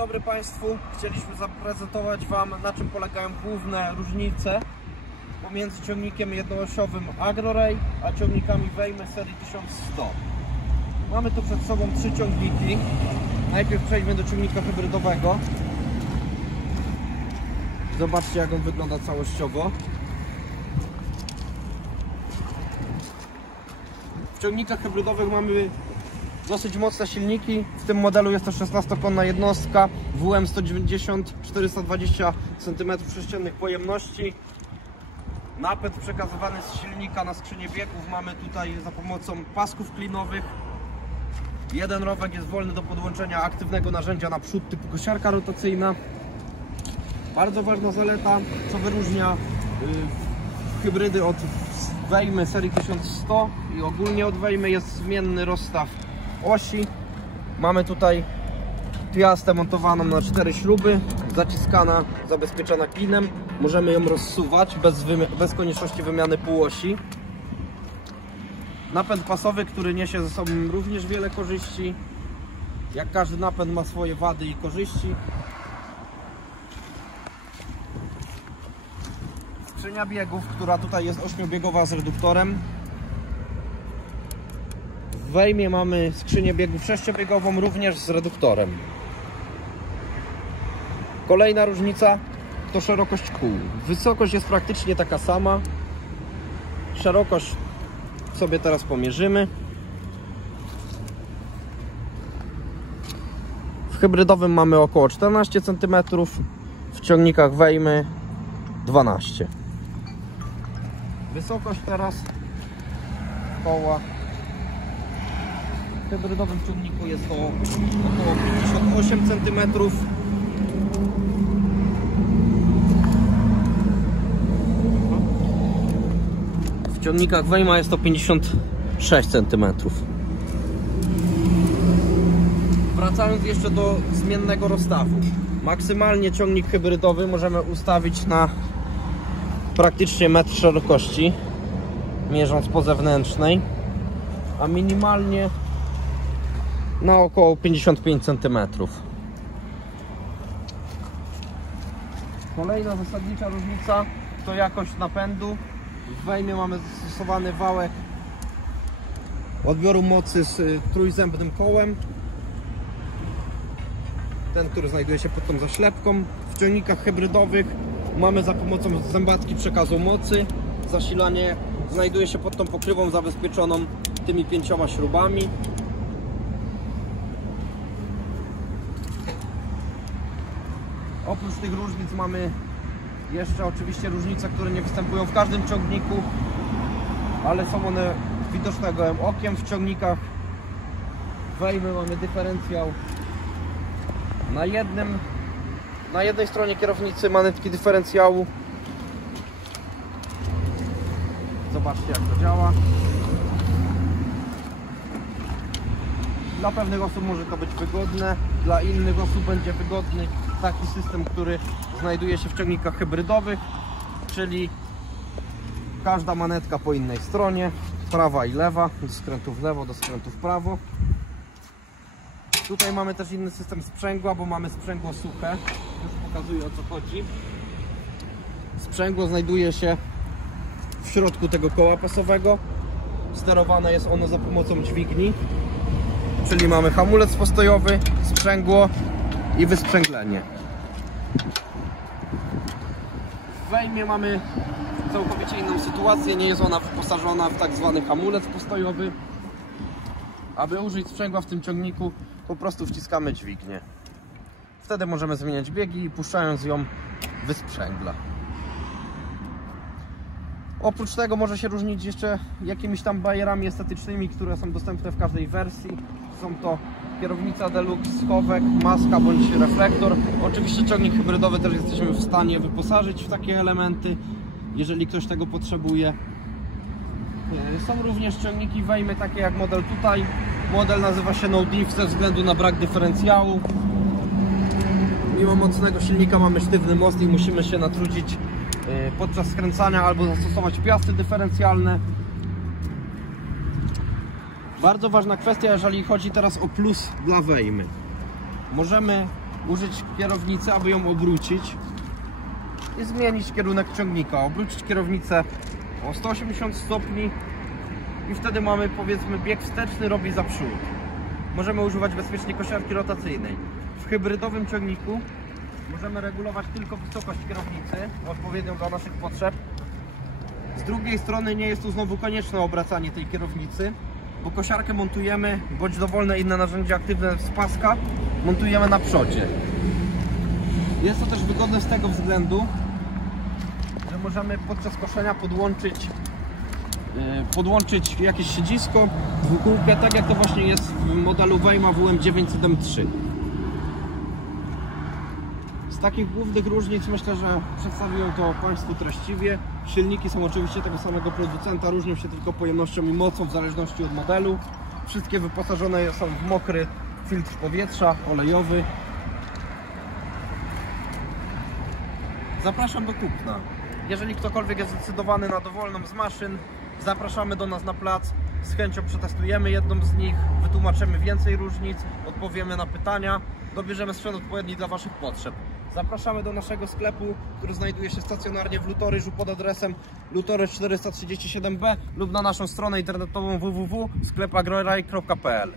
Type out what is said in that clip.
dobry Państwu. Chcieliśmy zaprezentować Wam, na czym polegają główne różnice pomiędzy ciągnikiem jednoosiowym AgroRay a ciągnikami Wejmy serii 1100. Mamy tu przed sobą 3 ciągniki. Najpierw przejdźmy do ciągnika hybrydowego. Zobaczcie, jak on wygląda całościowo. W ciągnikach hybrydowych mamy dosyć mocne silniki. W tym modelu jest to 16-konna jednostka WM 190, 420 cm3 pojemności. Napęd przekazywany z silnika na skrzynię biegów mamy tutaj za pomocą pasków klinowych. Jeden rowek jest wolny do podłączenia aktywnego narzędzia naprzód typu kosiarka rotacyjna. Bardzo ważna zaleta, co wyróżnia hybrydy od Wejmy serii 1100 i ogólnie od Wejmy, jest zmienny rozstaw osi. Mamy tutaj piastę montowaną na 4 śruby, zaciskana, zabezpieczona klinem. Możemy ją rozsuwać bez konieczności wymiany półosi. Napęd pasowy, który niesie ze sobą również wiele korzyści. Jak każdy napęd ma swoje wady i korzyści. Skrzynia biegów, która tutaj jest 8-biegowa z reduktorem. W Wejmie mamy skrzynię biegów 6-biegową, również z reduktorem. Kolejna różnica to szerokość kół. Wysokość jest praktycznie taka sama. Szerokość sobie teraz pomierzymy. W hybrydowym mamy około 14 cm, w ciągnikach Wejmy 12 cm. Wysokość teraz koła. W hybrydowym ciągniku jest to około 58 cm. W ciągnikach Wejma jest to 56 cm. Wracając jeszcze do zmiennego rozstawu. Maksymalnie ciągnik hybrydowy możemy ustawić na praktycznie metr szerokości, mierząc po zewnętrznej, a minimalnie na około 55 cm. Kolejna zasadnicza różnica to jakość napędu. W Wejmie mamy zastosowany wałek odbioru mocy z trójzębnym kołem. Ten, który znajduje się pod tą zaślepką. W ciągnikach hybrydowych mamy za pomocą zębatki przekazu mocy. Zasilanie znajduje się pod tą pokrywą zabezpieczoną tymi 5 śrubami. Oprócz tych różnic mamy jeszcze oczywiście różnice, które nie występują w każdym ciągniku, ale są one widoczne gołym okiem. W ciągnikach Wejmy mamy dyferencjał na jednej stronie kierownicy manetki dyferencjału. Zobaczcie, jak to działa. Dla pewnych osób może to być wygodne, dla innych osób będzie wygodny taki system, który znajduje się w ciągnikach hybrydowych, czyli każda manetka po innej stronie, prawa i lewa, do skrętu w lewo, do skrętu w prawo. Tutaj mamy też inny system sprzęgła, bo mamy sprzęgło suche. Już pokazuję, o co chodzi. Sprzęgło znajduje się w środku tego koła pasowego. Sterowane jest ono za pomocą dźwigni, czyli mamy hamulec postojowy, sprzęgło i wysprzęglenie. W Wejmie mamy całkowicie inną sytuację, nie jest ona wyposażona w tak zwany hamulec postojowy. Aby użyć sprzęgła w tym ciągniku, po prostu wciskamy dźwignię. Wtedy możemy zmieniać biegi i puszczając ją wysprzęgla. Oprócz tego może się różnić jeszcze jakimiś tam bajerami estetycznymi, które są dostępne w każdej wersji. Są to kierownica deluxe, schowek, maska bądź reflektor. Oczywiście ciągnik hybrydowy też jesteśmy w stanie wyposażyć w takie elementy, jeżeli ktoś tego potrzebuje. Są również ciągniki Wejmy takie jak model tutaj. Model nazywa się No Diff ze względu na brak dyferencjału. Mimo mocnego silnika mamy sztywny most i musimy się natrudzić podczas skręcania albo zastosować piasty dyferencjalne. Bardzo ważna kwestia, jeżeli chodzi teraz o plus dla Wejmy. Możemy użyć kierownicy, aby ją obrócić i zmienić kierunek ciągnika, obrócić kierownicę o 180 stopni i wtedy mamy, powiedzmy, bieg wsteczny robi za przód. Możemy używać bezpiecznie kosiarki rotacyjnej. W hybrydowym ciągniku możemy regulować tylko wysokość kierownicy odpowiednią dla naszych potrzeb. Z drugiej strony nie jest tu znowu konieczne obracanie tej kierownicy, bo kosiarkę montujemy, bądź dowolne inne narzędzie aktywne z paska montujemy na przodzie. Jest to też wygodne z tego względu, że możemy podczas koszenia podłączyć jakieś siedzisko, dwukółkę, tak jak to właśnie jest w modelu Wejma WM903. Z takich głównych różnic myślę, że przedstawiłem to Państwu treściwie. Silniki są oczywiście tego samego producenta, różnią się tylko pojemnością i mocą w zależności od modelu. Wszystkie wyposażone są w mokry filtr powietrza, olejowy. Zapraszam do kupna. Jeżeli ktokolwiek jest zdecydowany na dowolną z maszyn, zapraszamy do nas na plac. Z chęcią przetestujemy jedną z nich, wytłumaczymy więcej różnic, odpowiemy na pytania, dobierzemy sprzęt odpowiedni dla Waszych potrzeb. Zapraszamy do naszego sklepu, który znajduje się stacjonarnie w Lutoryżu pod adresem Lutoryż 437B lub na naszą stronę internetową www.sklepagroraj.pl.